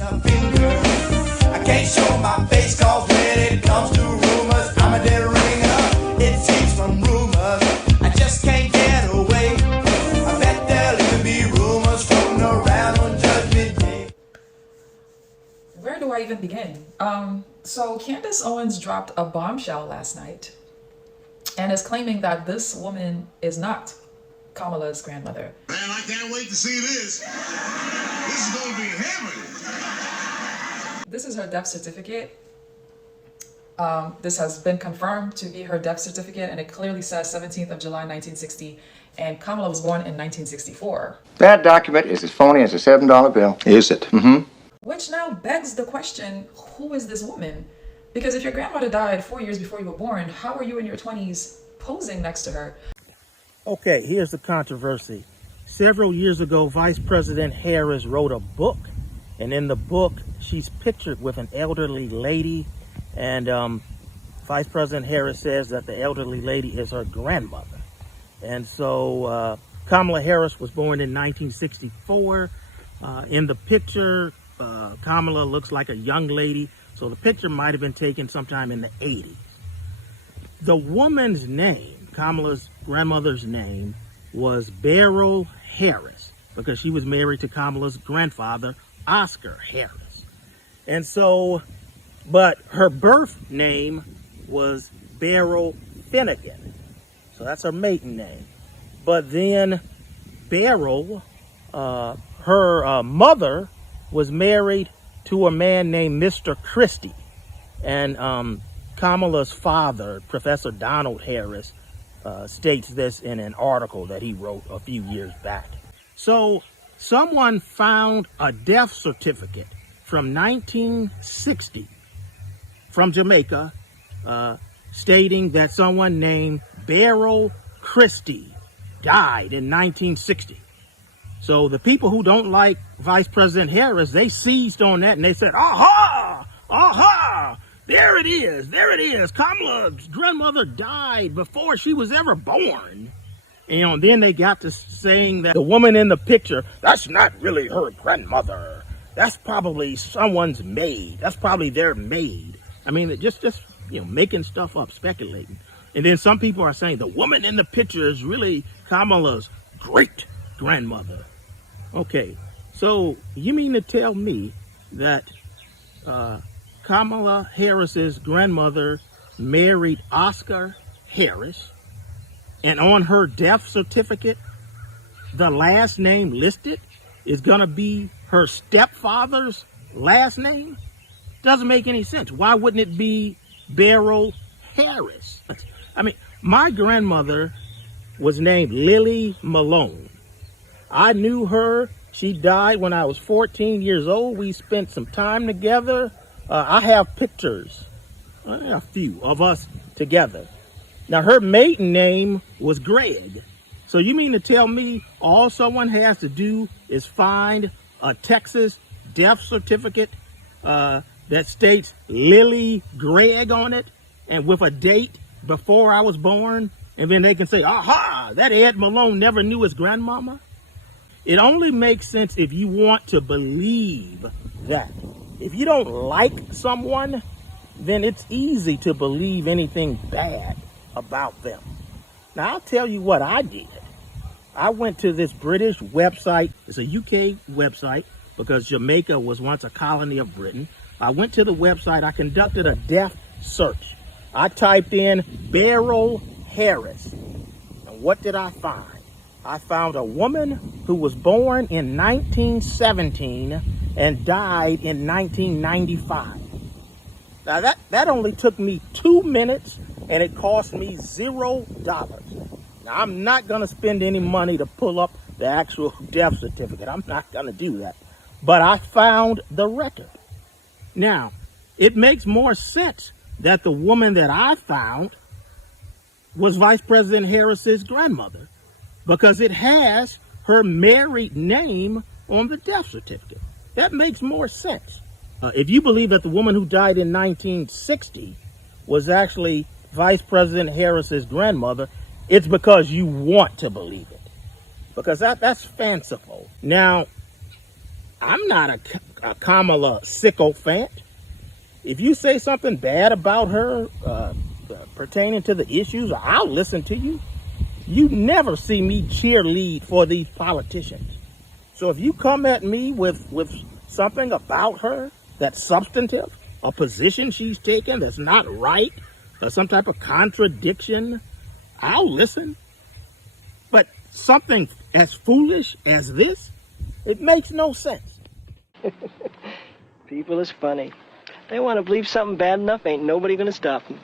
a finger. I can't show my face cause when it comes to rumors, I'm a dead ringer. It seems from rumors, I just can't get away. I bet there'll even be rumors floating around on Judgment Day. Where do I even begin? So Candace Owens dropped a bombshell last night and is claiming that this woman is not Kamala's grandmother. Man, I can't wait to see this. This is going to be heaven. This is her death certificate. This has been confirmed to be her death certificate, and it clearly says 17th of July, 1960, and Kamala was born in 1964. That document is as phony as a $7 bill. Is it? Mm-hmm. Which now begs the question, who is this woman? Because if your grandmother died 4 years before you were born, how are you in your 20s posing next to her? Okay, here's the controversy. Several years ago, Vice President Harris wrote a book, and in the book, she's pictured with an elderly lady, and Vice President Harris says that the elderly lady is her grandmother. And so Kamala Harris was born in 1964. In the picture, Kamala looks like a young lady, so the picture might have been taken sometime in the 80s. The woman's name, Kamala's grandmother's name, was Beryl Harris, because she was married to Kamala's grandfather, Oscar Harris. And so, but her birth name was Beryl Finnegan. So that's her maiden name. But then Beryl, her mother, was married to a man named Mr. Christie. And Kamala's father, Professor Donald Harris, states this in an article that he wrote a few years back. So someone found a death certificate from 1960 from Jamaica stating that someone named Beryl Christie died in 1960. So the people who don't like Vice President Harris, they seized on that and they said, aha, aha, there it is, there it is. Kamala's grandmother died before she was ever born. And then they got to saying that the woman in the picture, that's not really her grandmother. That's probably someone's maid. That's probably their maid. I mean, just making stuff up, speculating. And then some people are saying the woman in the picture is really Kamala's great grandmother. Okay, so you mean to tell me that Kamala Harris's grandmother married Oscar Harris, and on her death certificate, the last name listed is going to be her stepfather's last name? Doesn't make any sense. Why wouldn't it be Beryl Harris? I mean, my grandmother was named Lily Malone. I knew her. She died when I was 14 years old. We spent some time together. I have pictures, a few of us together. Now, her maiden name was Greg. So you mean to tell me all someone has to do is find a Texas death certificate that states Lily Gregg on it and with a date before I was born, and then they can say, aha, that Ed Malone never knew his grandmama? It only makes sense if you want to believe that. If you don't like someone, then it's easy to believe anything bad about them. Now, I'll tell you what I did. I went to this British website. It's a UK website because Jamaica was once a colony of Britain. I went to the website. I conducted a death search. I typed in Beryl Harris. And what did I find? I found a woman who was born in 1917 and died in 1995. Now that only took me 2 minutes and it cost me $0. Now I'm not going to spend any money to pull up the actual death certificate. I'm not going to do that. But I found the record. Now, it makes more sense that the woman that I found was Vice President Harris's grandmother, because it has her married name on the death certificate. That makes more sense. If you believe that the woman who died in 1960 was actually Vice President Harris's grandmother, it's because you want to believe it. Because that's fanciful. Now, I'm not a Kamala sycophant. If you say something bad about her pertaining to the issues, I'll listen to you. You never see me cheerlead for these politicians. So if you come at me with something about her that's substantive, a position she's taken that's not right, or some type of contradiction, I'll listen. But something as foolish as this, it makes no sense. People is funny. They want to believe something bad enough, ain't nobody gonna stop them.